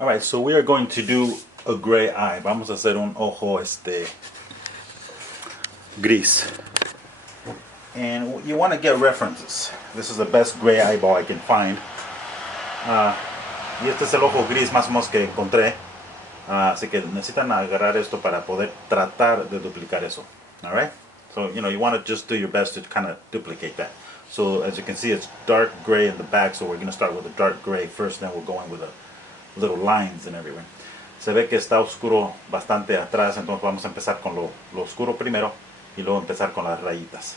Alright, so we are going to do a gray eye. Vamos a hacer un ojo gris. And you want to get references. This is the best gray eyeball I can find. Y este es el ojo gris más o menos que encontré. Así que necesitan agarrar esto para poder tratar de duplicar eso. Alright? So, you want to just do your best to kind of duplicate that. So, as you can see, it's dark gray in the back. So, we're going to start with a dark gray first. Then we're going with a little lines and everything. Se ve que está oscuro bastante atrás, entonces vamos a empezar con lo oscuro primero y luego empezar con las rayitas.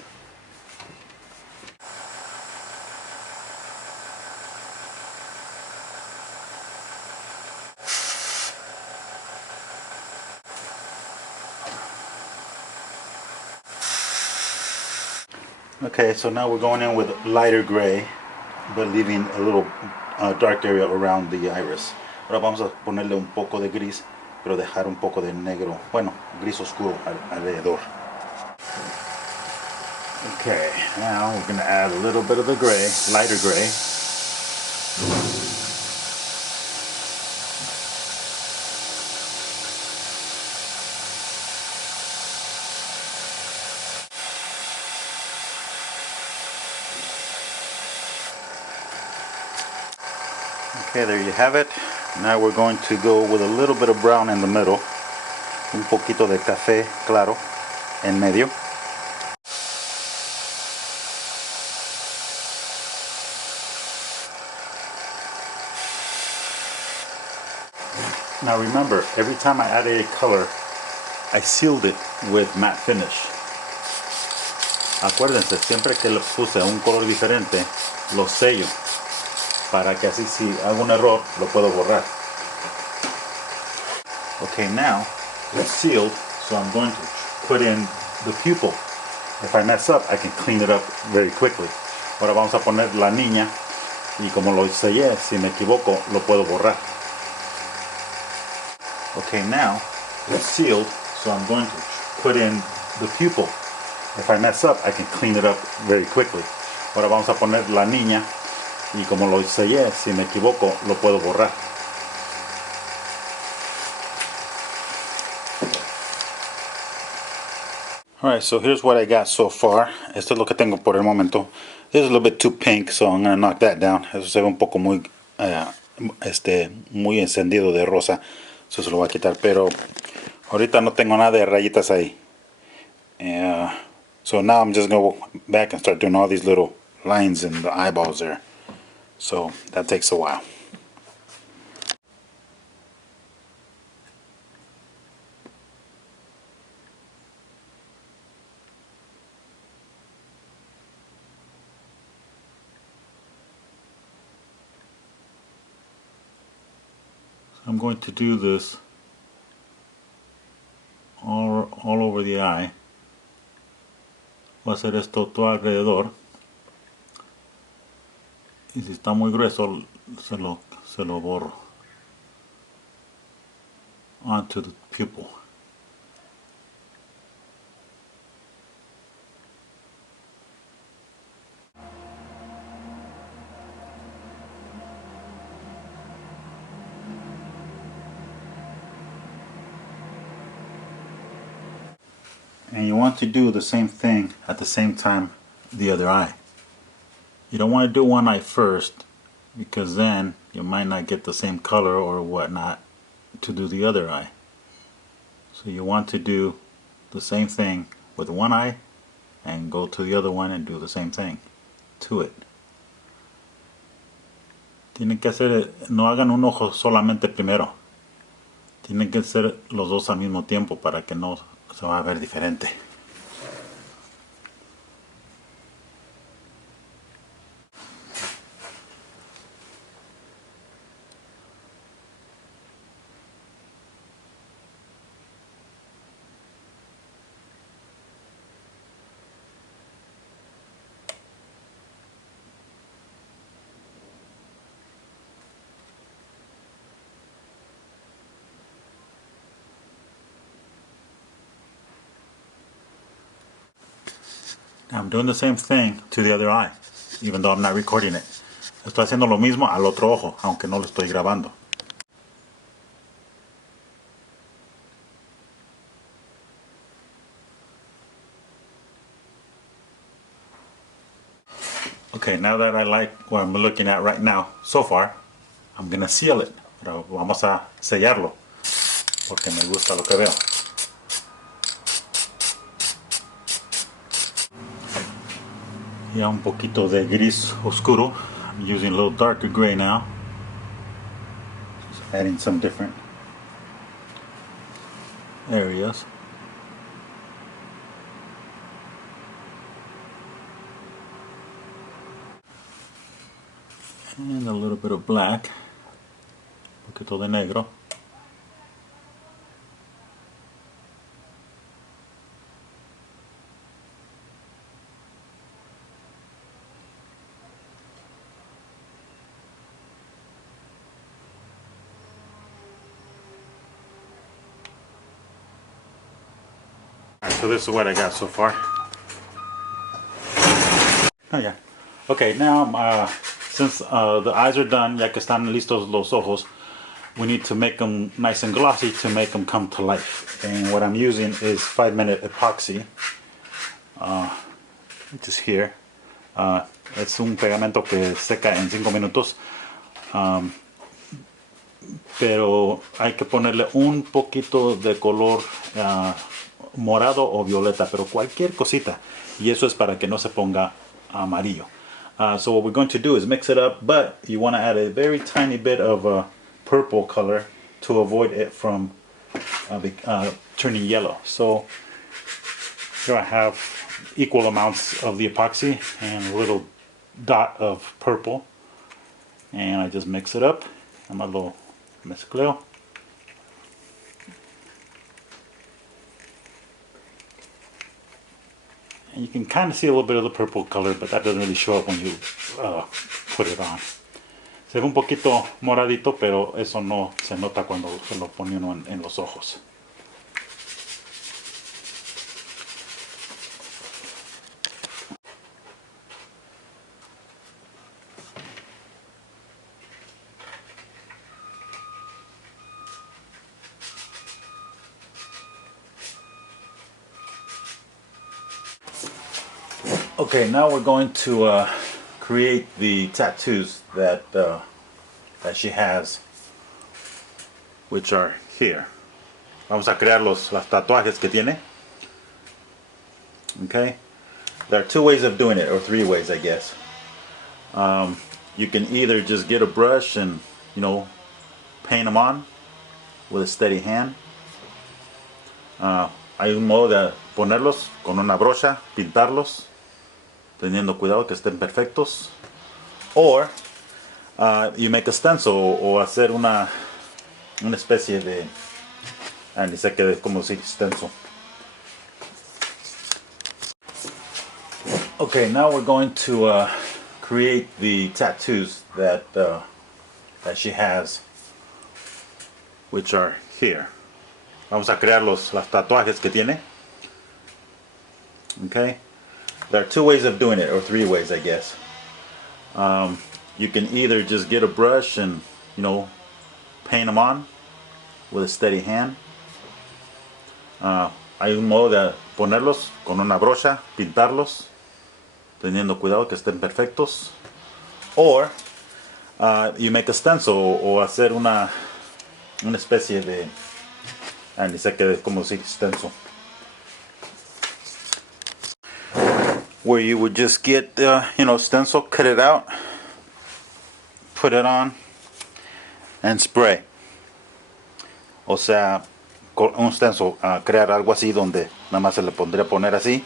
Okay, so now we're going in with lighter gray, but leaving a little dark area around the iris. Ahora vamos a ponerle un poco de gris, pero dejar un poco de negro, bueno, gris oscuro alrededor. Okay, now we're going to add a little bit of the gray, lighter gray. Okay, there you have it. Now we're going to go with a little bit of brown in the middle. Un poquito de café claro en medio. Now remember, every time I added a color, I sealed it with matte finish. Acuérdense, siempre que le puse un color diferente, lo sello. Para que así si hago un error lo puedo borrar. Okay, now it's sealed, so I'm going to put in the pupil. If I mess up, I can clean it up very quickly. Ahora vamos a poner la niña y como lo sellé, si me equivoco lo puedo borrar. Okay, now it's sealed, so I'm going to put in the pupil. If I mess up, I can clean it up very quickly. Ahora vamos a poner la niña y como lo sellé, si me equivoco lo puedo borrar. Alright, so here's what I got so far. Esto es lo que tengo por el momento. This is a little bit too pink, so I'm going to knock that down. Eso se ve un poco muy muy encendido de rosa. Eso se lo voy a quitar, pero ahorita no tengo nada de rayitas ahí. So now I'm just going to go back and start doing all these little lines in the eyeballs there. So that takes a while. I'm going to do this all over the eye. Voy a hacer esto todo alrededor. Y si está muy grueso, se lo borro onto the pupil. And you want to do the same thing at the same time the other eye. You don't want to do one eye first, because then you might not get the same color or whatnot to do the other eye. So you want to do the same thing with one eye and go to the other one and do the same thing to it. Tienen que hacer, no hagan un ojo solamente primero. Tienen que hacer los dos al mismo tiempo para que no se va a ver diferente. I'm doing the same thing to the other eye, even though I'm not recording it. Estoy haciendo lo mismo al otro ojo, aunque no lo estoy grabando. Okay, now that I like what I'm looking at right now, so far, I'm gonna seal it. Pero vamos a sellarlo, porque me gusta lo que veo. Ya un poquito de gris oscuro. I'm using a little darker gray now. Just adding some different areas. And a little bit of black. Un poquito de negro. Alright, so this is what I got so far. Oh yeah. Okay, now since the eyes are done, ya que están listos los ojos, we need to make them nice and glossy to make them come to life. And what I'm using is 5-minute epoxy. Just here. Es un pegamento que seca en 5 minutos. Pero hay que ponerle un poquito de color morado o violeta, pero cualquier cosita. Y eso es para que no se ponga amarillo. So what we're going to do is mix it up, but you want to add a very tiny bit of purple color to avoid it from turning yellow. So here I have equal amounts of the epoxy and a little dot of purple, and I just mix it up. I'm a little mezcleo. And you can kind of see a little bit of the purple color, but that doesn't really show up when you put it on. Se ve un poquito moradito, pero eso no se nota cuando se lo pone uno en los ojos. Okay, now we're going to create the tattoos that she has, which are here. Vamos a crear los tatuajes que tiene. Okay, there are 2 ways of doing it, or 3 ways, I guess. You can either just get a brush and, you know, paint them on with a steady hand. Hay un modo de ponerlos con una brocha, pintarlos, teniendo cuidado que estén perfectos. Or you make a stencil, o hacer una especie de, ni sé qué, como decir stencil. Okay, now we're going to create the tattoos that she has, which are here. Vamos a crear los tatuajes que tiene. Okay, there are 2 ways of doing it, or 3 ways, I guess. You can either just get a brush and, you know, paint them on with a steady hand. Hay un modo de ponerlos con una brocha, pintarlos, teniendo cuidado que estén perfectos. Or you make a stencil, o hacer una especie de, ni sé qué, como decir stencil. Where you would just get, you know, stencil, cut it out, put it on, and spray. O sea, con un stencil, crear algo así donde nada más se le pondría poner así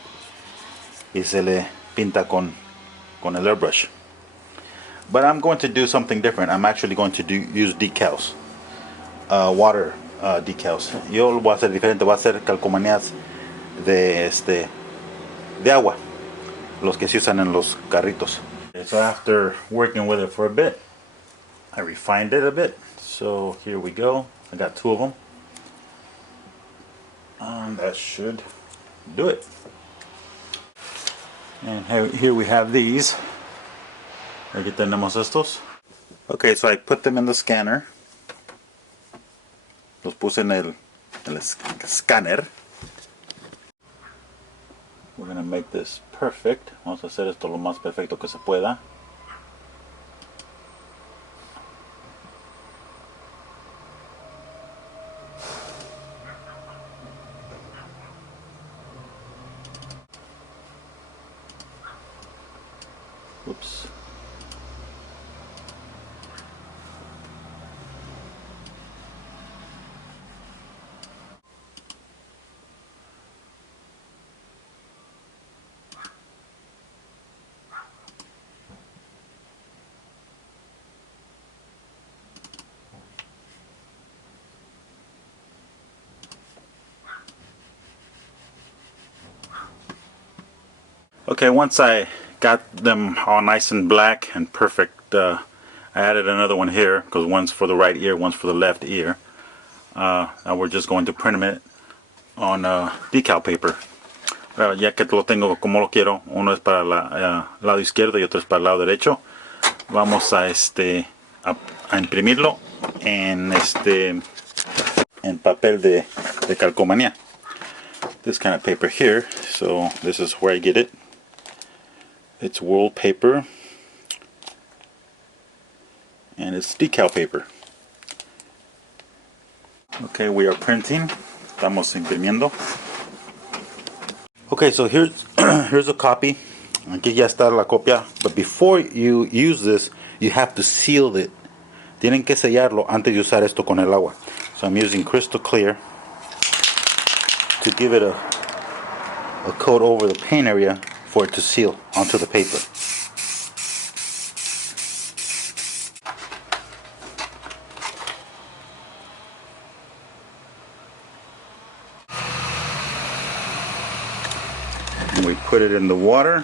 y se le pinta con el airbrush. But I'm going to do something different. I'm actually going to use decals, water decals. Yo lo voy a hacer diferente. Voy a hacer calcomanías de agua, los que se usan en los carritos. So after working with it for a bit, I refined it a bit. So here we go. I got 2 of them. And that should do it. And here we have these. Aquí tenemos estos. Okay, so I put them in the scanner. Los puse en el scanner. We're going to make this perfect. Vamos a hacer esto lo más perfecto que se pueda. Oops. Okay, once I got them all nice and black and perfect, I added another one here because one's for the right ear, one's for the left ear. Now we're just going to print it on decal paper. Ya que lo tengo como lo quiero, uno es para el lado izquierdo y otro es para el lado derecho. Vamos a imprimirlo en en papel de calcomanía. This kind of paper here, so this is where I get it. It's wool paper and it's decal paper. Okay, we are printing. Estamos imprimiendo. Okay, so here's here's a copy. Aquí ya está la copia. But before you use this, you have to seal it. Tienen que sellarlo antes de usar esto con el agua. So I'm using crystal clear to give it a coat over the paint area for it to seal onto the paper. And we put it in the water.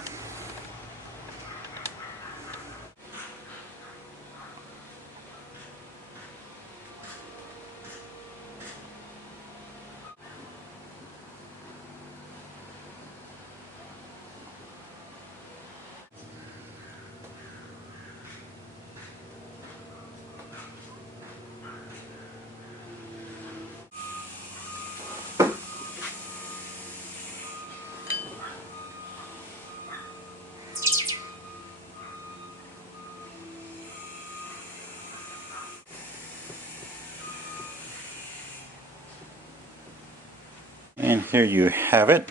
And here you have it.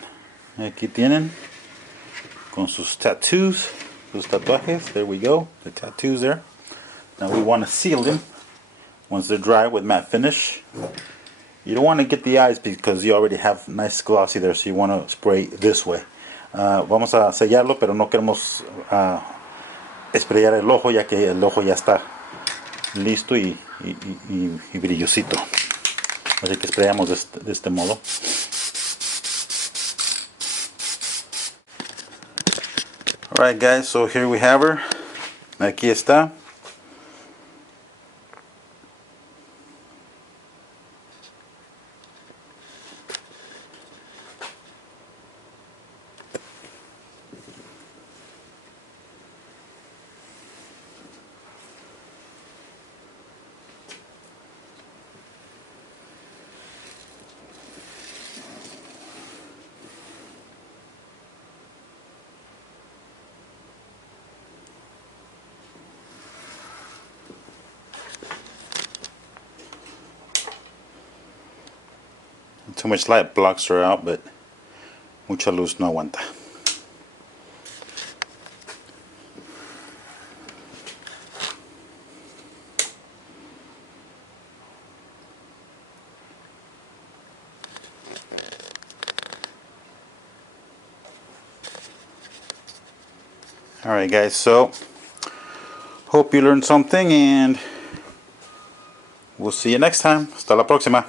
Aquí tienen con sus tattoos, sus tatuajes. There we go, the tattoos there. Now we want to seal them once they're dry with matte finish. You don't want to get the eyes because you already have nice glossy there, so you want to spray this way. Vamos a sellarlo, pero no queremos sprayar el ojo, ya que el ojo ya está listo y brillosito. Así que sprayamos de este modo. Alright guys, so here we have her. Aquí está. Too much light blocks her out, but mucha luz no aguanta. Alright guys, so hope you learned something and we'll see you next time. Hasta la próxima.